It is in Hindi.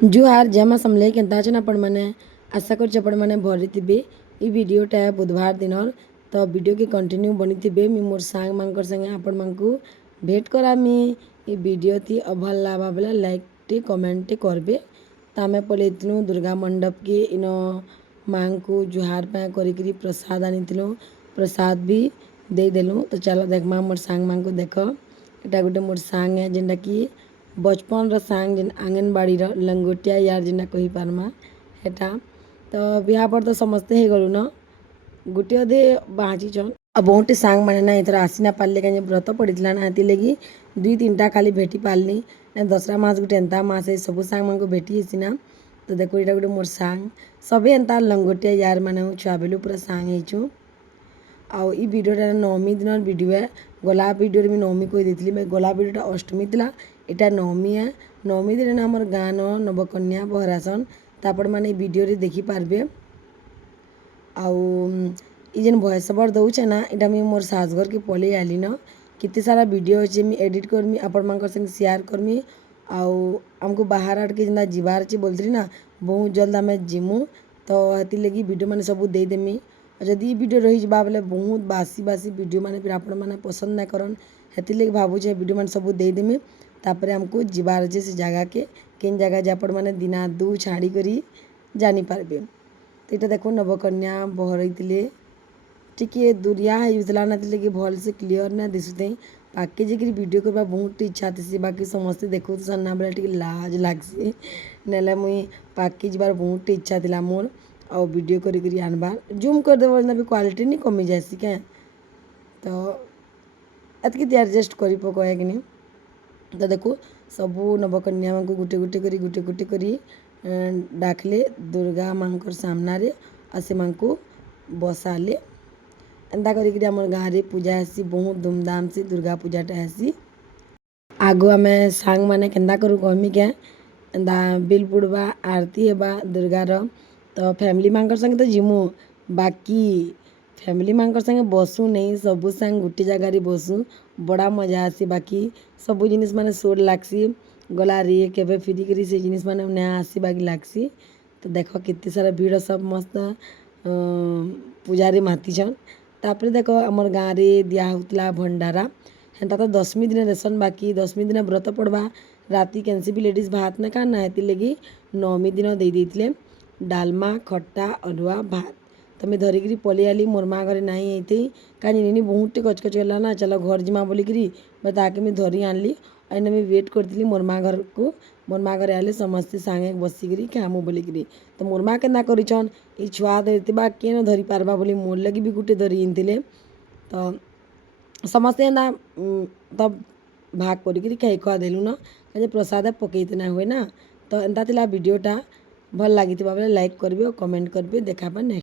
जुहार जमा समले केन्ता अछन आपण माने आशा कर आपण माने भरी थिबे। ई वीडियोटा बुधवार दिनर तो वीडियो के कंटिन्यू बनी थिबे। मी मोर सांग मानकर संगे आपण मानकू भेट करामी। ई वीडियो थी भल लावा बेला लाइक टे कमेंट टे करबे। तामे पलेतनु दुर्गा मंडप के इनो मांगू जुहार पे करी प्रसाद आनीथिलु। प्रसाद भी दे देलु। तो चलो देखमा मोर सांग मानकू देख। एटा गोटे मोर सांग है जेनटा कि बचपन सांग जेन आंगनबाड़ी लंगोटिया यार जेना कही पारमा हेटा। तो बिहा पर तो समझते ही गलु न गोटे अधे बाँची छन। अब बहुत सांग माने ना इधर आसी ना पारले कहीं व्रत पड़ीला ना हेती लगी 2-3टा खाली भेटी पारली ना। दसरा मास गोटे एंता मास है सब सांग मान को भेटी ना। तो देखो यहाँ गोटे मोर सांग सबे एंता लंगोटिया यार माने छुआ बेलू पूरा सांग हेचु। आउ ई वीडियोटा नवमी दिन वीडियो है। गला वीडियो में नवमी कही दी मैं गला वीडियोटा अष्टमी था। यहाँ नवमी है। नवमी दिन आम गाँव नवकन्या बहरासन तो आपण मैंने वीडियो देखी पार्बे। आउ जेन भॉइस ओवर दौचे ना इटा मुझे मोर सासघर के पलि आली न कितने सारा वीडियो अच्छे मुझे एडिट करमी आपण मान संग शेयर करमी। आउ आमको बाहर आड़ के जिंदा जीवार अच्छे बोलती ना बहुत जल्द आम जिमु। तो हेती लगी वीडियो मैंने सब देदेमी। जदि वीडियो रही जा बोले बहुत बासी बासी वीडियो मैंने फिर आपण मैंने पसंद ना करन हेती लगी भावुचे वीडियो मैंने सब देदेमी। तापर आमको जीवार अच्छे से जगह के केन जगह जे आपण मैंने दिना दू छाड़ी करी जानी पारबे। तो यहाँ देखो नवकन्या बहरईले टिके दुरिया होता ना लगे भल से क्लीयर ना दिशुते पाके जाकि वीडियो करवा बहुत इच्छा थी। बाकी समस्ते देखो तो सामना बेला टी लाज लगसी ना मुई पाके जबार बहुत इच्छा थी मोर और वीडियो करी आनबार जूम कर देव भी क्वालिटी नहीं कमी जासी क्या। तो एतकी एडजस्ट कर पकाए कि नहीं। तो देखो सबू नवकन्या मान को गुटे गुटे करी डाकले दुर्गा मांकर सामने आसे मान को बसाले एंता करी आम गाँव में पूजा हेसी बहुत धूमधाम से दुर्गा पूजाटा हेसी। आगो आम सांग मैंने केन्ता करूँ कहमी क्या एंता बिल पुड़वा आरती हेबा दुर्गार। तो फैमिली मांकर संगे तो जिमु बाकी फैमिली मांकर संगे बसु नहीं सबू सांग गोटे जगार बसु बड़ा मजा आसी। बाकी सबू जिनिस माने सोर लागसी गला रे केबे फिरी करी से जिनिस माने नया आसी बाकी लागसी। तो देखो कितने सारा भीड़ सब मस्त पूजारी माती छन। तापर देखो आमर गाँव में दिया होता भंडारा हेन्ता तो 10वीं दिन देसन। बाकी 10वीं दिन व्रत पड़वा राति कैंसी भी लेडीज भात ना खाना हेती लगी 9वीं दिन दे देते डालमा खट्टा अरुआ भात। तो मैं धरिकी पलि आली मोर माँ घरे ना ये कहीं बहुत कचकच गला ना चलो घर जिमा बोलिकी ताके मुझे धरी आनली। अने मुझे वेट करी मोर माँ घर को मोर माँ घरे आले समस्ते सांगे बसिकी खामु बोलिकी। तो मोर माँ के करछन ये छुआ धरती बा के धरी पार्बा बोली मोर लगी भी गोटे धरी आनते। तो समस्ते ना तब भाग करी खाई खुआ देलु ना कहे प्रसाद पकईते ना हुए ना। तो एंता भिडियोटा भल लगी बोले लाइक करेंगे और कमेंट करेंगे देखा नेक्स्ट।